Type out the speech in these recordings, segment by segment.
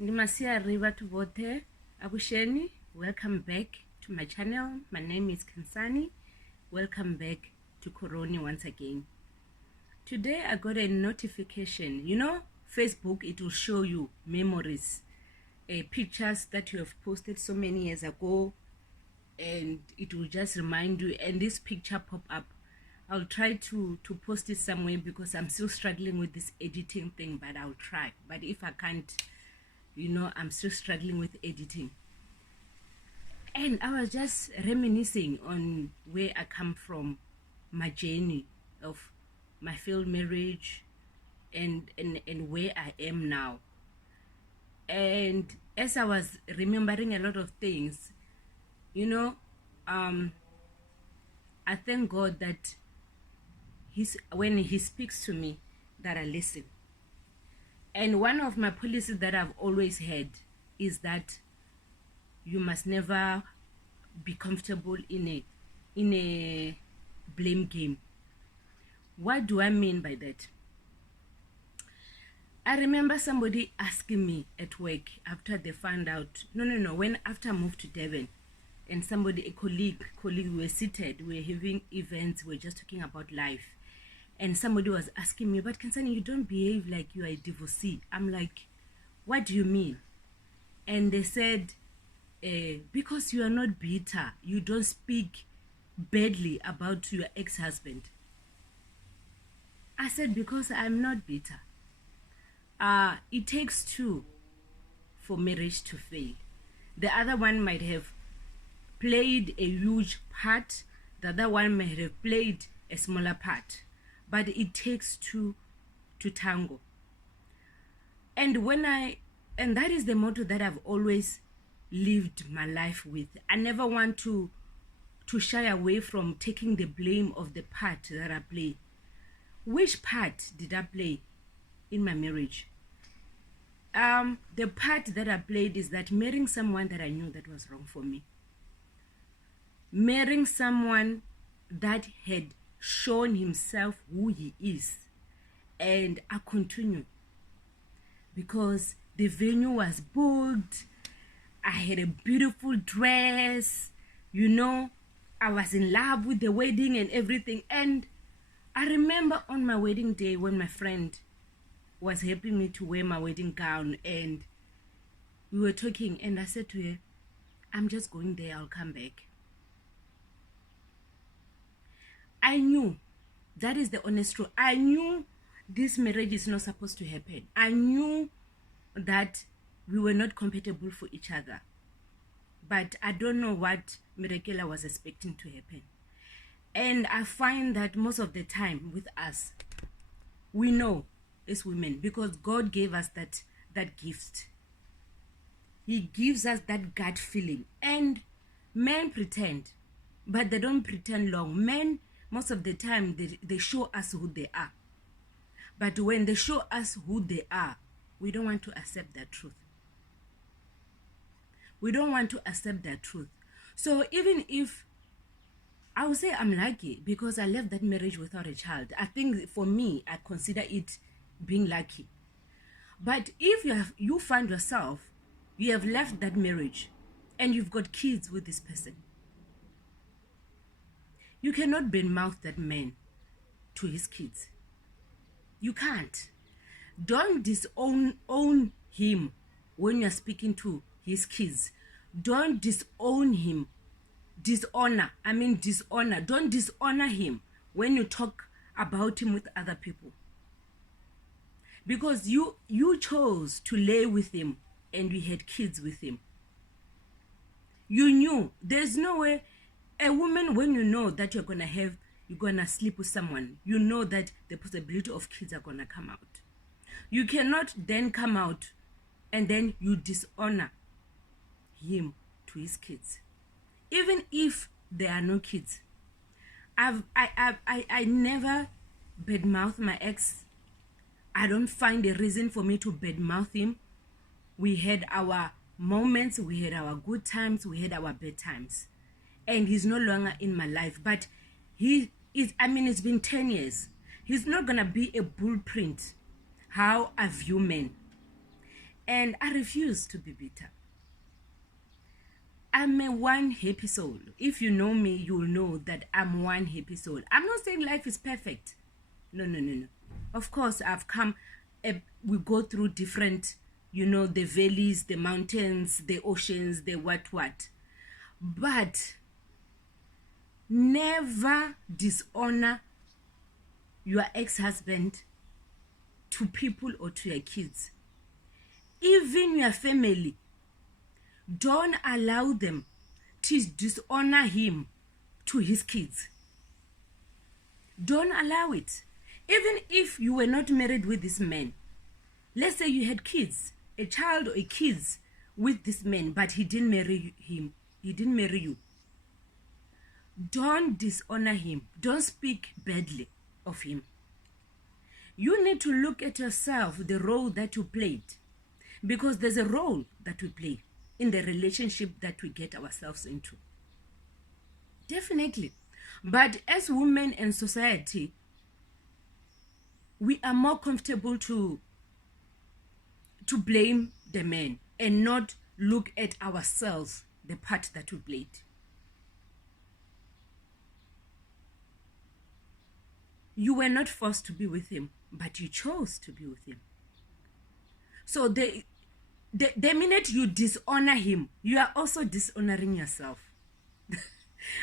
Ndimasia riva to vote. Abusheni, welcome back to my channel. My name is Nkhensani. Welcome back to Koroni once again. Today I got a notification. You know, Facebook, it will show you memories, pictures that you have posted so many years ago, and it will just remind you, and this picture pop up. I'll try to post it somewhere because I'm still struggling with this editing thing, but I'll try. But if I can't, you know, I'm still struggling with editing. And I was just reminiscing on where I come from, my journey of my failed marriage, and where I am now. And as I was remembering a lot of things, you know, I thank God that when he speaks to me, that I listen. And one of my policies that I've always had is that you must never be comfortable in a blame game. What do I mean by that? I remember somebody asking me at work after they found out, when after I moved to Devon, and a colleague, we were seated, we were having events, we were just talking about life. And somebody was asking me, but Nkhensani, you don't behave like you are a divorcee. I'm like, what do you mean? And they said, because you are not bitter, you don't speak badly about your ex-husband. I said, because I'm not bitter. It takes two for marriage to fail. The other one might have played a huge part. The other one might have played a smaller part. But it takes two to tango. And that is the motto that I've always lived my life with. I never want to shy away from taking the blame of the part that I play. Which part did I play in my marriage? The part that I played is that marrying someone that I knew that was wrong for me. Marrying someone that had shown himself who he is, and I continue because the venue was booked. I had a beautiful dress, you know, I was in love with the wedding and everything. And I remember on my wedding day when my friend was helping me to wear my wedding gown, and we were talking, and I said to her, I'm just going there, I'll come back. I knew, that is the honest truth. I knew this marriage is not supposed to happen. I knew that we were not compatible for each other. But I don't know what Mirakela was expecting to happen. And I find that most of the time with us, we know as women, because God gave us that gift. He gives us that gut feeling. And men pretend, but they don't pretend long. Men, most of the time, they show us who they are. But when they show us who they are, we don't want to accept that truth. We don't want to accept that truth. So even if, I would say I'm lucky because I left that marriage without a child. I think for me, I consider it being lucky. But if you find yourself, you have left that marriage and you've got kids with this person, you cannot badmouth that man to his kids. You can't. Don't disown him when you're speaking to his kids. Don't disown him. Dishonor. Don't dishonor him when you talk about him with other people. Because you chose to lay with him and you had kids with him. You knew. There's no way. A woman, when you know that you're gonna sleep with someone, you know that the possibility of kids are gonna come out. You cannot then come out and then you dishonor him to his kids, even if there are no kids. I never badmouth my ex. I don't find a reason for me to badmouth him. We had our moments, we had our good times, we had our bad times. And he's no longer in my life. But it's been 10 years. He's not gonna be a blueprint how I view men. And I refuse to be bitter. I'm a one happy soul. If you know me, you'll know that I'm one happy soul. I'm not saying life is perfect. No, no, no, no. Of course, we go through different, the valleys, the mountains, the oceans, the what. But never dishonor your ex-husband to people or to your kids. Even your family, don't allow them to dishonor him to his kids. Don't allow it. Even if you were not married with this man, let's say you had kids, a child or kids with this man, but he didn't marry him, he didn't marry you. Don't dishonor him. Don't speak badly of him. You need to look at yourself, the role that you played, because there's a role that we play in the relationship that we get ourselves into. Definitely. But as women in society, we are more comfortable to blame the man and not look at ourselves, the part that we played. You were not forced to be with him, but you chose to be with him. So the minute you dishonor him, you are also dishonoring yourself.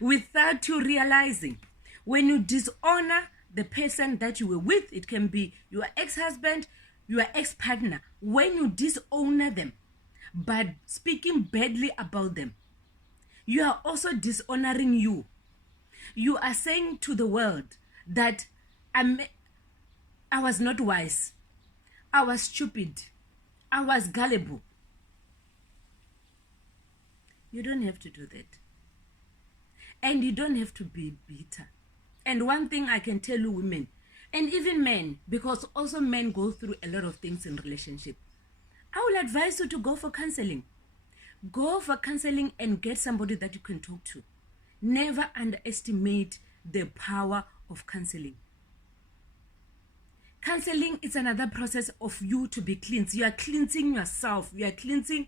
Without you realizing, when you dishonor the person that you were with, it can be your ex-husband, your ex-partner. When you dishonor them, but speaking badly about them, you are also dishonoring you. You are saying to the world that I was not wise, I was stupid, I was gullible. You don't have to do that. And you don't have to be bitter. And one thing I can tell you, women, and even men, because also men go through a lot of things in relationship, I will advise you to go for counseling. Go for counseling and get somebody that you can talk to. Never underestimate the power of counseling. Counseling is another process of you to be cleansed. You are cleansing yourself. You are cleansing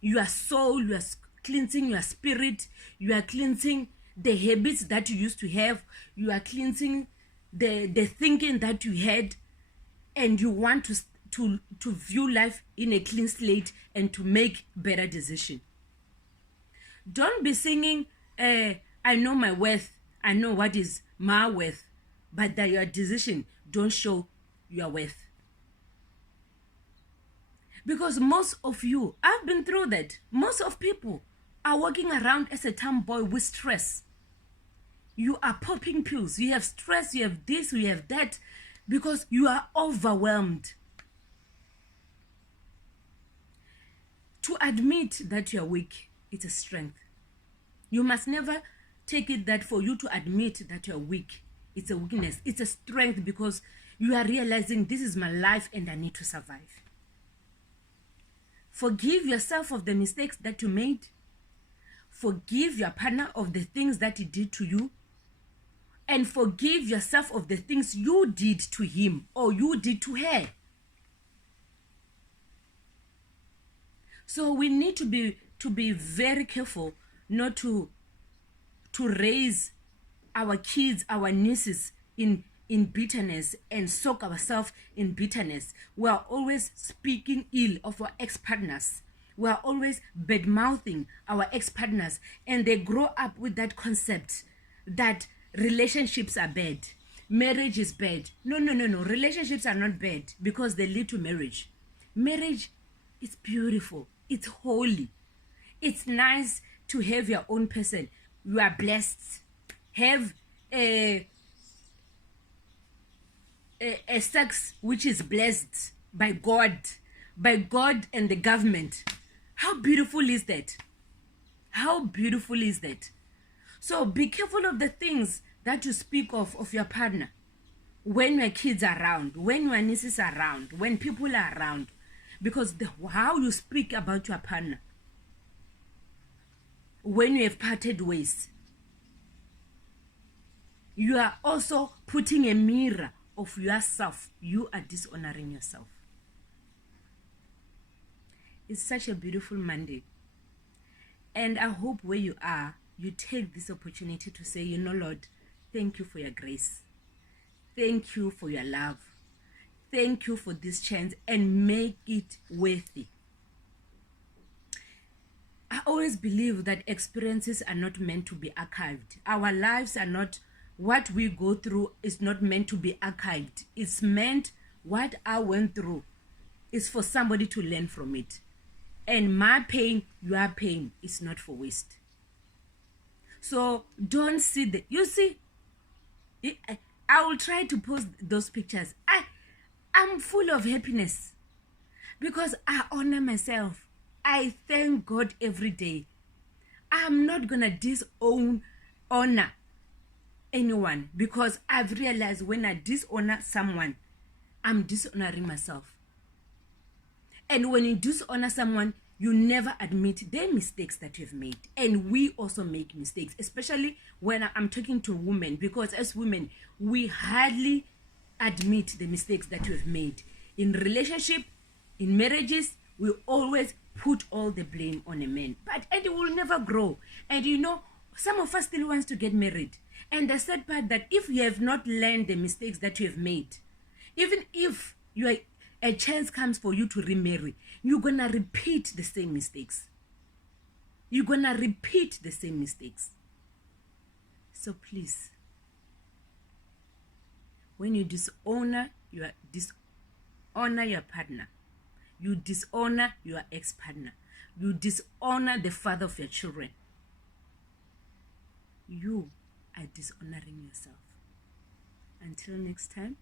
your soul. You are cleansing your spirit. You are cleansing the habits that you used to have. You are cleansing the thinking that you had, and you want to view life in a clean slate and to make better decisions. Don't be singing, I know my worth, I know what is my worth, but that your decision don't show your worth. Because most of you, I've been through that. Most of people are walking around as a tomboy with stress. You are popping pills. You have stress, you have this, you have that, because you are overwhelmed. To admit that you are weak, it's a strength. You must never take it that for you to admit that you're weak, it's a weakness. It's a strength, because you are realizing this is my life and I need to survive. Forgive yourself of the mistakes that you made. Forgive your partner of the things that he did to you. And forgive yourself of the things you did to him or you did to her. So we need to be very careful not to raise our kids, our nieces in bitterness and soak ourselves in bitterness. We are always speaking ill of our ex-partners. We are always bad-mouthing our ex-partners, and they grow up with that concept that relationships are bad. Marriage is bad. No. Relationships are not bad because they lead to marriage. Marriage is beautiful. It's holy. It's nice to have your own person. You are blessed. Have a sex which is blessed by God and the government. How beautiful is that? How beautiful is that? So be careful of the things that you speak of your partner when your kids are around, when your nieces are around, when people are around, because how you speak about your partner when you have parted ways, you are also putting a mirror of yourself. You are dishonoring yourself. It's such a beautiful Monday. And I hope where you are, you take this opportunity to say, you know, Lord, thank you for your grace. Thank you for your love. Thank you for this chance, and make it worthy. I always believe that experiences are not meant to be archived. Our lives are not, what we go through is not meant to be archived. It's meant, what I went through is for somebody to learn from it. And my pain, your pain, is not for waste. So don't see you see, I will try to post those pictures. I'm full of happiness because I honor myself. I thank God every day. I'm not gonna honor anyone, because I've realized when I dishonor someone, I'm dishonoring myself. And when you dishonor someone, you never admit their mistakes that you've made. And we also make mistakes, especially when I'm talking to women, because as women, we hardly admit the mistakes that we've made. In relationship, in marriages, we always put all the blame on a man. But it will never grow. And you know, some of us still wants to get married. And the sad part that if you have not learned the mistakes that you have made, even if a chance comes for you to remarry, you're gonna repeat the same mistakes. You're gonna repeat the same mistakes. So please, when you dishonor your partner, you dishonor your ex-partner, you dishonor the father of your children, you are dishonoring yourself. Until next time,